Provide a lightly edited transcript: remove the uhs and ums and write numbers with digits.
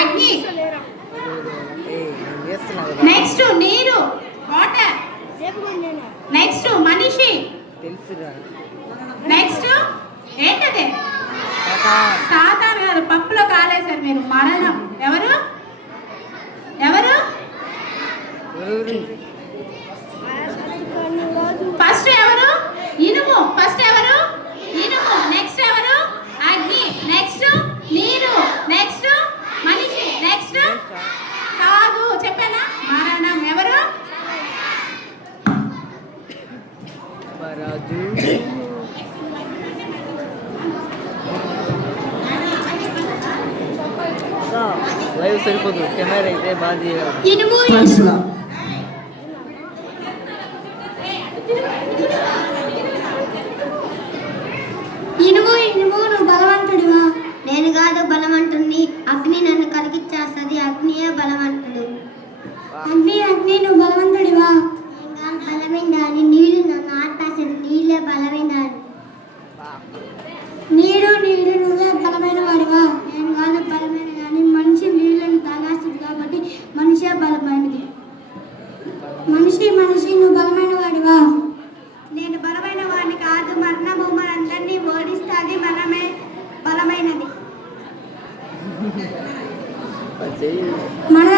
అగ్ని. నెక్స్ట్ నీరు water. Next మనిషి. నెక్స్ట్ ఏంటది? సాతాను గారు పప్పులో కాలేశారు మీరు. మరణం. ఎవరు ఎవరు? ఫస్ట్ ఎవరు? ఇనుము. ఫస్ట్ ఎవరు? ఇనుము. నెక్స్ట్ ఎవరు? అగ్ని. నెక్స్ట్ నీరు. నెక్స్ట్ మనిషి. నెక్స్ట్ కాదు చెప్పానా? మరణం. ఎవరు? లైవ్ సరిపోదు, కెమెరా అయితే బాగా. ఇనుము. ఇనుము ఇనుము నువ్వు బలవంతుడివా? నేను కాదు బలవంతుడిని. అగ్ని నన్ను కరిగిచ్చేస్తుంది. అగ్నియే బలవంతుడు. అగ్ని అగ్ని నువ్వు బలవంతుడివా? నేను కాదు బలమైన దాన్ని. నీళ్ళు నన్ను ఆర్పేసేది. నీళ్ళే బలమైన దాన్ని. నీరు నీరు నువ్వే బలమైన వాడివా? నేను కాదు బలమైన దాన్ని. మనిషి నీళ్ళని తాగేస్తుంది కాబట్టి మనిషే బలమైనది. మనిషి మనిషి నువ్వు బలమైన వాడివా? నేను బలమైన వాడిని కాదు. మరణము మనందరినీ ఓడిస్తుంది. మనమే బలమైనది. మన